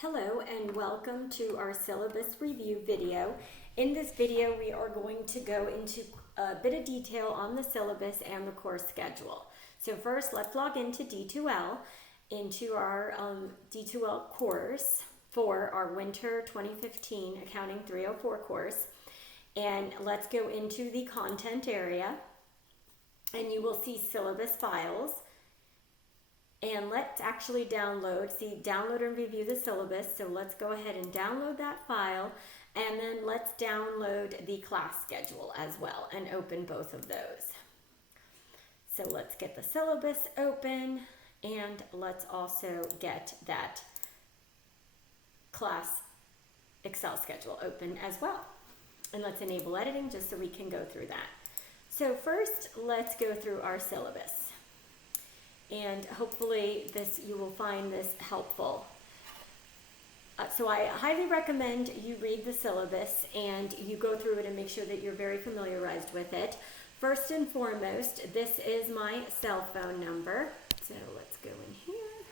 Hello and welcome to our syllabus review video. In this video we are going to go into a bit of detail on the syllabus and the course schedule. So first let's log into D2L, into our D2L course for our Winter 2015 Accounting 304 course. And let's go into the content area and you will see syllabus files. And let's actually download and review the syllabus. So let's go ahead and download that file, and then let's download the class schedule as well and open both of those. So let's get the syllabus open, and let's also get that class Excel schedule open as well. And let's enable editing just so we can go through that. So first, let's go through our syllabus. And hopefully you will find this helpful. So I highly recommend you read the syllabus and you go through it and make sure that you're very familiarized with it. First and foremost, this is my cell phone number. So let's go in here.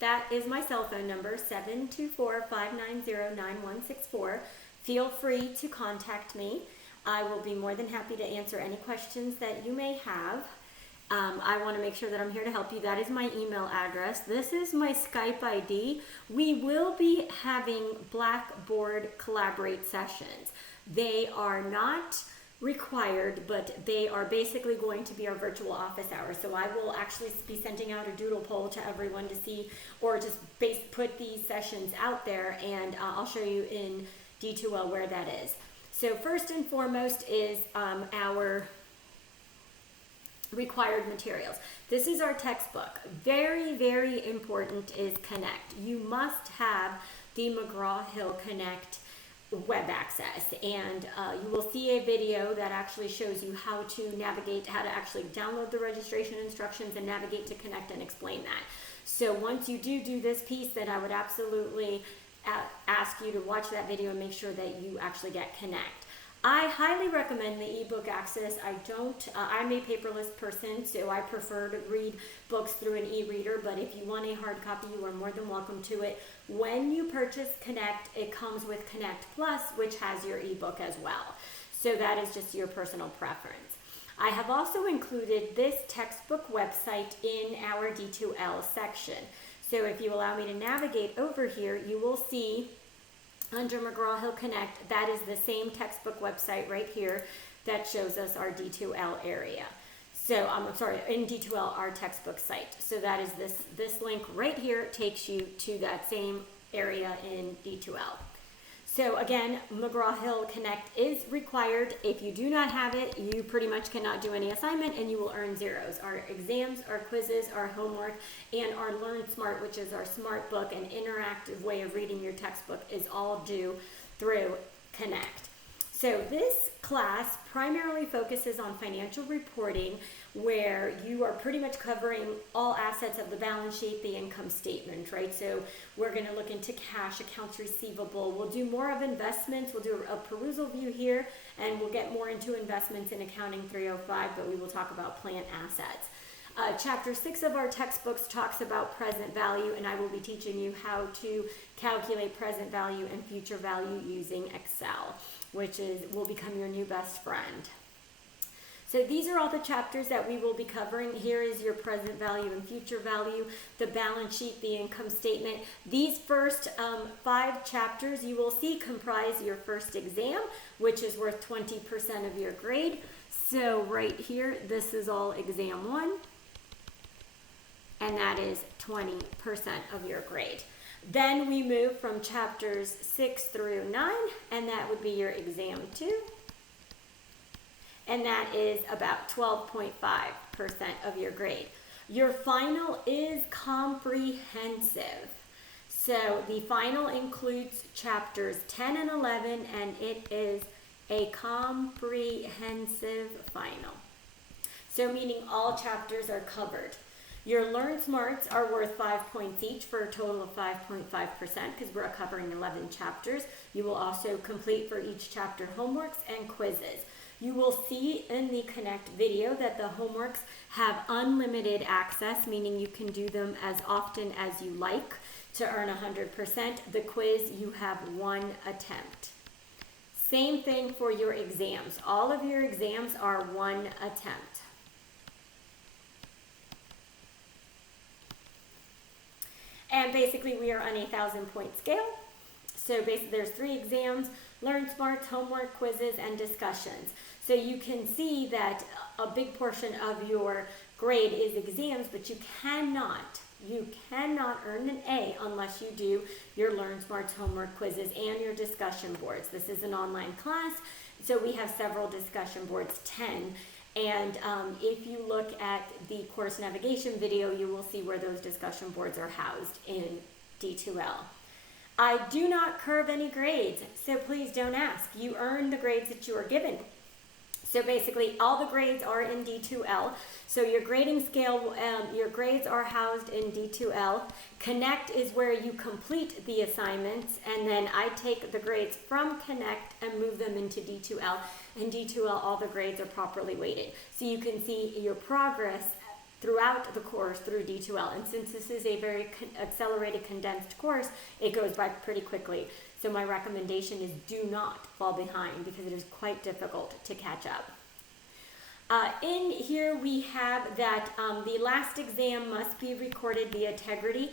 That is my cell phone number, 724-590-9164. Feel free to contact me. I will be more than happy to answer any questions that you may have. I want to make sure that I'm here to help you. That is my email address. This is my Skype ID. We will be having Blackboard Collaborate sessions. They are not required, but they are basically going to be our virtual office hours. So I will actually be sending out a doodle poll to everyone to see, or just put these sessions out there, and I'll show you in D2L where that is. So first and foremost is our required materials. This is our textbook. Very, very important is Connect. You must have the McGraw-Hill Connect web access, and you will see a video that actually shows you how to navigate, how to actually download the registration instructions and navigate to Connect and explain that. So once you do this piece, then I would absolutely ask you to watch that video and make sure that you actually get Connect. I highly recommend the ebook access. I'm a paperless person, so I prefer to read books through an e-reader, but if you want a hard copy, you are more than welcome to it. When you purchase Connect, it comes with Connect Plus, which has your ebook as well. So that is just your personal preference. I have also included this textbook website in our D2L section. So if you allow me to navigate over here, you will see under McGraw-Hill Connect, that is the same textbook website right here that shows us our D2L area. So, in D2L, our textbook site. So that is this link right here takes you to that same area in D2L. So again, McGraw-Hill Connect is required. If you do not have it, you pretty much cannot do any assignment and you will earn zeros. Our exams, our quizzes, our homework, and our Learn Smart, which is our smart book and interactive way of reading your textbook, is all due through Connect. So this class primarily focuses on financial reporting, where you are pretty much covering all assets of the balance sheet, the income statement, right? So we're going to look into cash, accounts receivable. We'll do more of investments. We'll do a perusal view here, and we'll get more into investments in Accounting 305, but we will talk about plant assets. Chapter 6 of our textbooks talks about present value, and I will be teaching you how to calculate present value and future value using Excel, which will become your new best friend. So these are all the chapters that we will be covering. Here is your present value and future value, the balance sheet, the income statement. These first 5 chapters you will see comprise your first exam, which is worth 20% of your grade. So right here, this is all exam 1, and that is 20% of your grade. Then we move from chapters 6 through 9, and that would be your exam 2. And that is about 12.5% of your grade. Your final is comprehensive. So the final includes chapters 10 and 11, and it is a comprehensive final. So meaning all chapters are covered. Your Learn Smarts are worth 5 points each for a total of 5.5% because we're covering 11 chapters. You will also complete for each chapter homeworks and quizzes. You will see in the Connect video that the homeworks have unlimited access, meaning you can do them as often as you like to earn 100%. The quiz, you have one attempt. Same thing for your exams. All of your exams are one attempt. And basically we are on a 1,000-point scale. So basically there's 3 exams: Learn Smarts, homework, quizzes, and discussions. So you can see that a big portion of your grade is exams, but you cannot earn an A unless you do your Learn Smarts, homework, quizzes, and your discussion boards. This is an online class, so we have several discussion boards, 10. And if you look at the course navigation video, you will see where those discussion boards are housed in D2L. I do not curve any grades, so please don't ask. You earn the grades that you are given. So basically, all the grades are in D2L. So your grading scale, your grades are housed in D2L. Connect is where you complete the assignments, and then I take the grades from Connect and move them into D2L. In D2L, all the grades are properly weighted. So you can see your progress throughout the course through D2L. And since this is a very accelerated, condensed course, it goes by pretty quickly. So my recommendation is do not fall behind because it is quite difficult to catch up. In here we have that the last exam must be recorded via Tegrity.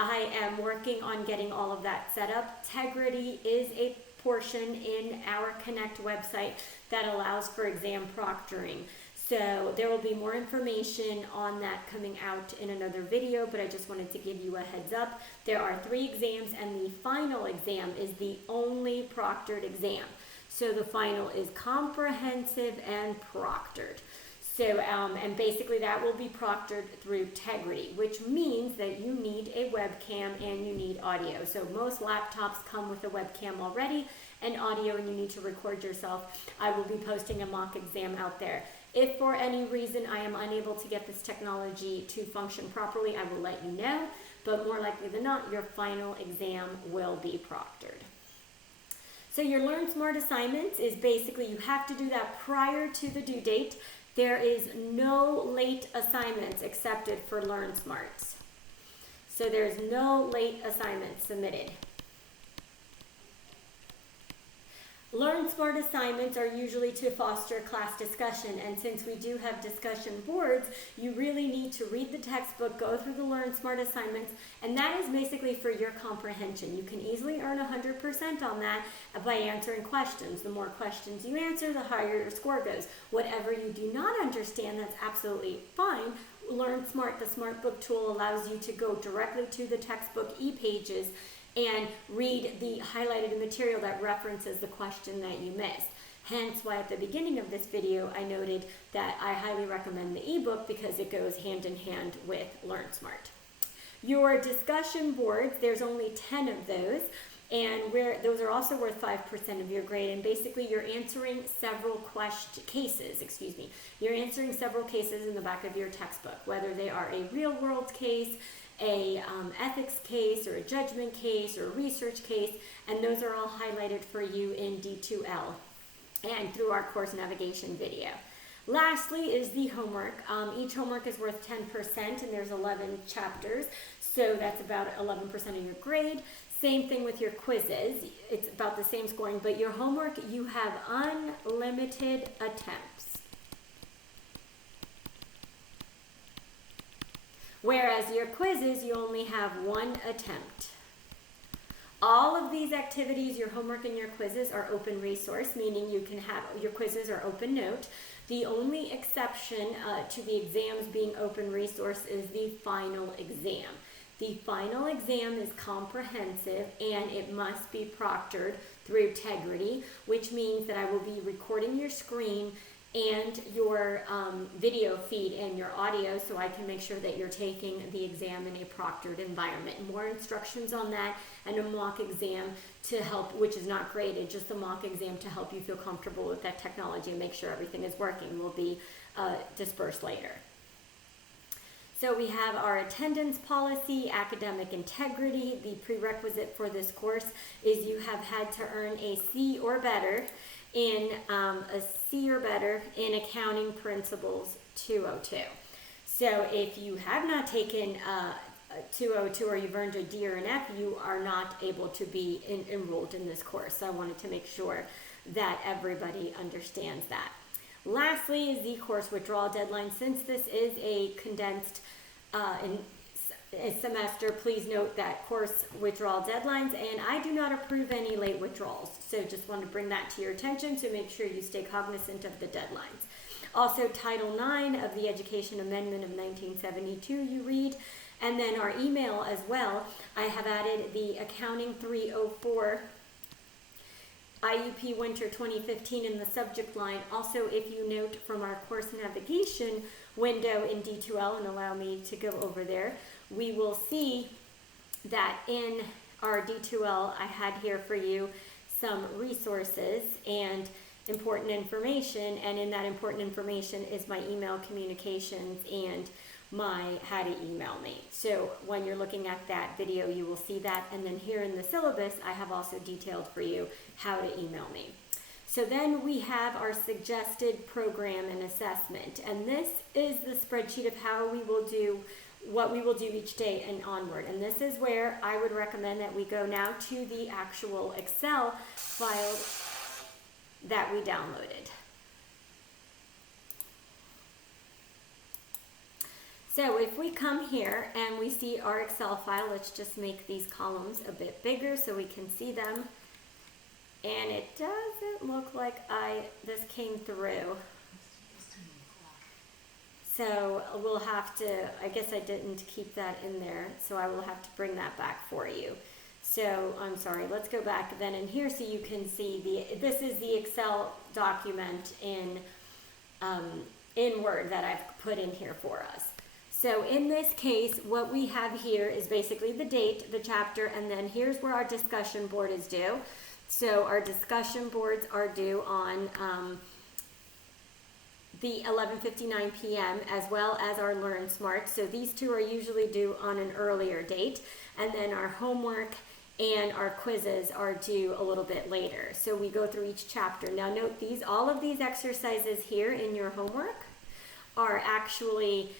I am working on getting all of that set up. Tegrity is a portion in our Connect website that allows for exam proctoring. So there will be more information on that coming out in another video, but I just wanted to give you a heads up. There are 3 exams, and the final exam is the only proctored exam. So the final is comprehensive and proctored. So, and basically that will be proctored through Tegrity, which means that you need a webcam and you need audio. So most laptops come with a webcam already and audio, and you need to record yourself. I will be posting a mock exam out there. If for any reason I am unable to get this technology to function properly, I will let you know, but more likely than not, your final exam will be proctored. So your Learn Smart assignments is basically you have to do that prior to the due date. There is no late assignments accepted for Learn Smarts. So there's no late assignments submitted. Learn Smart assignments are usually to foster class discussion, and since we do have discussion boards, you really need to read the textbook, go through the Learn Smart assignments, and that is basically for your comprehension. You can easily earn 100% on that by answering questions. The more questions you answer, the higher your score goes. Whatever you do not understand, that's absolutely fine. Learn Smart, the Smart Book tool, allows you to go directly to the textbook e-pages and read the highlighted material that references the question that you missed. Hence why at the beginning of this video I noted that I highly recommend the ebook because it goes hand in hand with Learn Smart. Your discussion boards, there's only 10 of those, and those are also worth 5% of your grade, and basically you're answering several cases. You're answering several cases in the back of your textbook, whether they are a real world case, a ethics case, or a judgment case, or a research case, and those are all highlighted for you in D2L and through our course navigation video. Lastly is the homework. Each homework is worth 10%, and there's 11 chapters, so that's about 11% of your grade. Same thing with your quizzes. It's about the same scoring, but your homework, you have unlimited attempts. Whereas your quizzes, you only have 1 attempt. All of these activities, your homework and your quizzes, are open resource, meaning you can have your quizzes are open note. The only exception to the exams being open resource is the final exam. The final exam is comprehensive and it must be proctored through Tegrity, which means that I will be recording your screen and your video feed and your audio so I can make sure that you're taking the exam in a proctored environment. More instructions on that and a mock exam to help, which is not graded, just a mock exam to help you feel comfortable with that technology and make sure everything is working will be dispersed later. So we have our attendance policy, academic integrity. The prerequisite for this course is you have had to earn a C or better in a C or better in Accounting Principles 202. So if you have not taken 202 or you've earned a D or an F, you are not able to be enrolled in this course. So I wanted to make sure that everybody understands that. Lastly is the course withdrawal deadline. Since this is a condensed semester, please note that course withdrawal deadlines, and I do not approve any late withdrawals. So just want to bring that to your attention, so make sure you stay cognizant of the deadlines. Also, Title IX of the Education Amendment of 1972 you read, and then our email as well. I have added the Accounting 304 IUP Winter 2015 in the subject line. Also, if you note from our course navigation window in D2L, and allow me to go over there, we will see that in our D2L, I had here for you some resources and important information, and in that important information is my email communications and my how to email me. So when you're looking at that video, you will see that, and then here in the syllabus, I have also detailed for you how to email me. So then we have our suggested program and assessment, and this is the spreadsheet of how we will do what we will do each day and onward. And this is where I would recommend that we go now to the actual Excel file that we downloaded. So if we come here and we see our Excel file, let's just make these columns a bit bigger so we can see them. And it doesn't look like this came through. So we'll have to, I guess I didn't keep that in there, so I will have to bring that back for you. So I'm sorry, let's go back then in here so you can see this is the Excel document in Word that I've put in here for us. So in this case, what we have here is basically the date, the chapter, and then here's where our discussion board is due. So our discussion boards are due on the 11:59 p.m. as well as our Learn Smart. So these two are usually due on an earlier date, and then our homework and our quizzes are due a little bit later. So we go through each chapter. Now note all of these exercises here in your homework are actually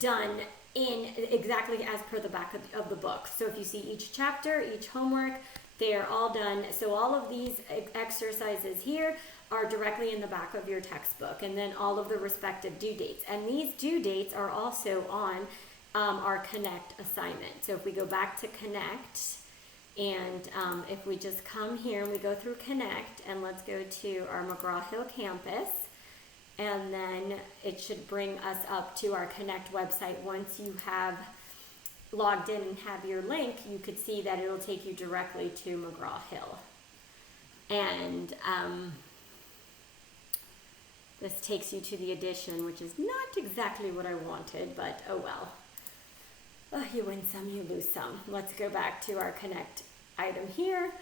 done in exactly as per the back of the book. So if you see each chapter, each homework, they are all done. So all of these exercises here are directly in the back of your textbook, and then all of the respective due dates. And these due dates are also on our Connect assignment. So if we go back to Connect, and if we just come here and we go through Connect, and let's go to our McGraw-Hill campus, and then it should bring us up to our Connect website. Once you have logged in and have your link, you could see that it'll take you directly to McGraw-Hill. And this takes you to the edition, which is not exactly what I wanted, but oh well. Oh, you win some, you lose some. Let's go back to our Connect item here,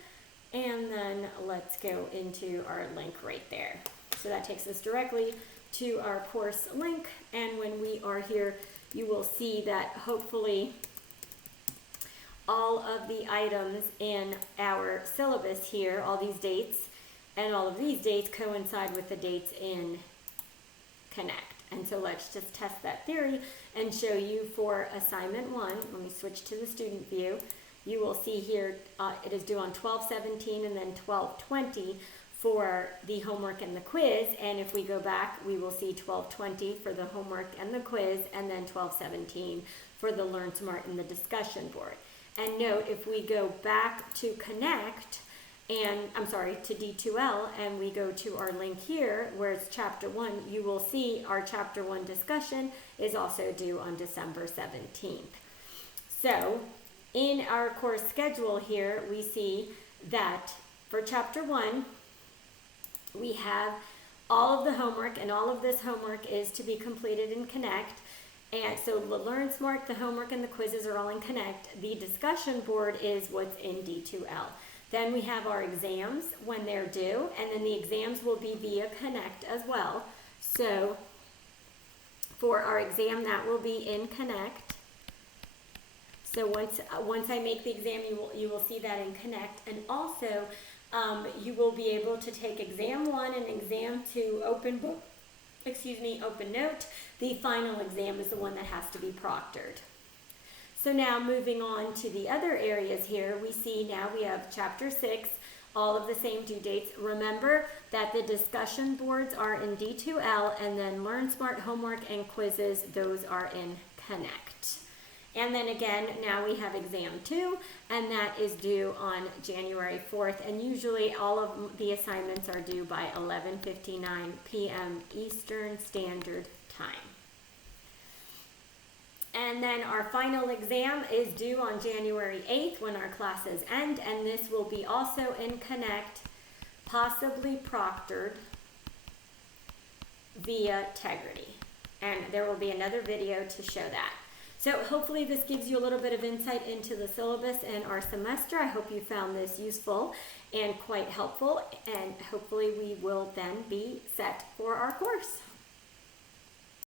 and then let's go into our link right there. So that takes us directly to our course link, and when we are here, you will see that hopefully all of the items in our syllabus here, all these dates, and all of these dates coincide with the dates in Connect. And so let's just test that theory and show you for assignment 1. Let me switch to the student view. You will see here it is due on 12/17 and then 12/20 for the homework and the quiz. And if we go back, we will see 12/20 for the homework and the quiz, and then 12/17 for the Learn Smart and the discussion board. And note, if we go back to Connect, and to D2L, and we go to our link here where it's chapter 1, you will see our chapter 1 discussion is also due on December 17th. So in our course schedule here, we see that for chapter 1, we have all of the homework, and all of this homework is to be completed in Connect. And so the Learn Smart, the homework, and the quizzes are all in Connect. The discussion board is what's in D2L. Then we have our exams when they're due, and then the exams will be via Connect as well. So for our exam, that will be in Connect. So once I make the exam, you will see that in Connect. And also You will be able to take exam 1 and exam 2 open book, open note. The final exam is the one that has to be proctored. So now moving on to the other areas here, we see now we have chapter 6, all of the same due dates. Remember that the discussion boards are in D2L, and then Learn Smart homework and quizzes, those are in Connect. And then again, now we have exam 2, and that is due on January 4th. And usually all of the assignments are due by 11:59 p.m. Eastern Standard Time. And then our final exam is due on January 8th when our classes end, and this will be also in Connect, possibly proctored via Tegrity. And there will be another video to show that. So hopefully this gives you a little bit of insight into the syllabus and our semester. I hope you found this useful and quite helpful, and hopefully we will then be set for our course.